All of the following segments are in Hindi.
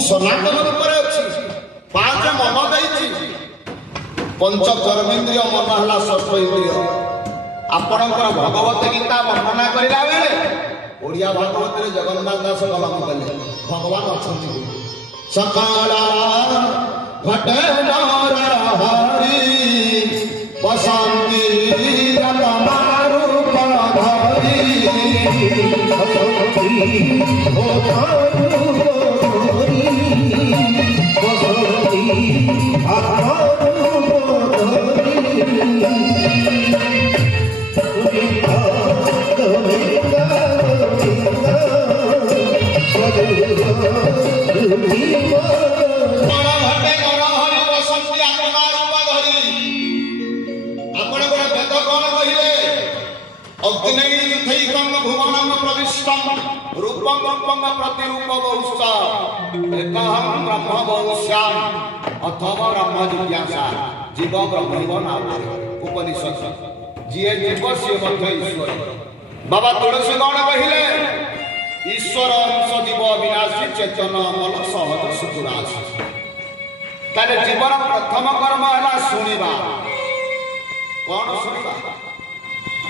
सनातन रूप पांच मन दे पंच कर्मेन्द्रिय मन है षष्ठ इंद्रिय आपणकर भगवत गीता वर्णना करला बेले ओडिया भागवत जगन्नाथ दास कलम कले भगवान अच्छा सकाला घटे नार हरि बसंती रूप रूपम रूपम प्रतिरूप बहुषा एकहं ब्रह्म बहुश्याम अथवा ब्रह्म जिज्ञासा जीव ब्रह्म नाम उपनिषद जीए जीव से मध्य ईश्वर बाबा तुलसी गण कहिले ईश्वर अंश जीव विनाशी चेतन अमल सहज सुखराश ताले जीवन प्रथम कर्म है शुणा कौन शुणा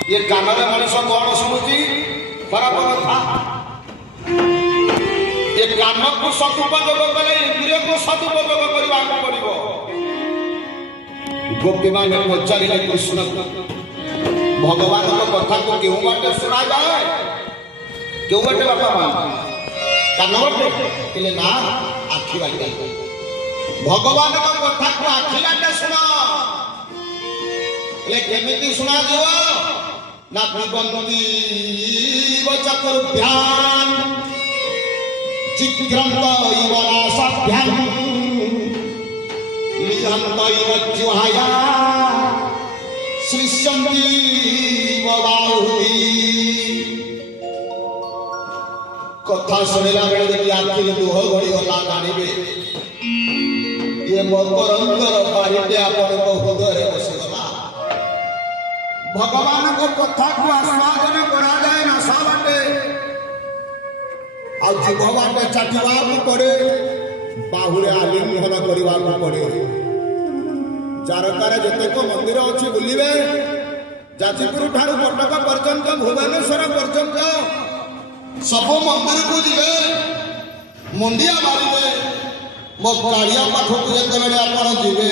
ये कान रे मनुष्य कौन शुणुची खराब कथा ये कान को सदुपयोग कले इंद्रिय को सदुपयोग करबा पड़िबो गोपी माने पचारिले कृष्ण भगवान को कथा को केउ बाटे सुना जाए केउ बाटे बापा मां कान बाटे इले ना आखि बाटे भगवान को कथा को आखि बाटे सुना ले केमिति सुना दियो ना पिबंती वचकुभ्याम चित्रंत इवनासाभ्याम लिहंत इवज्जुहाया श्रीशंति वबाहुति कथा सुनिला बेले देखि आखि दुह घड़ी गला जानिबे ये मकरंदर बारिटे आपण को हृदय बसिगला भगवान को कथा को आस्वादन करा जाए ना साबाटे आ जीव बाटे चाटिबा को पड़े बाहुरे आलिंगन करबा को पड़े जारकारे जतेक मंदिर अछि बुलिबे जाजपुर ठारू कटक पर्यंत भुवनेश्वर पर्यंत सब मंदिर को जिबे मंदिया मारिबे मो कालिया पाठ को जेते बेले आपण जिबे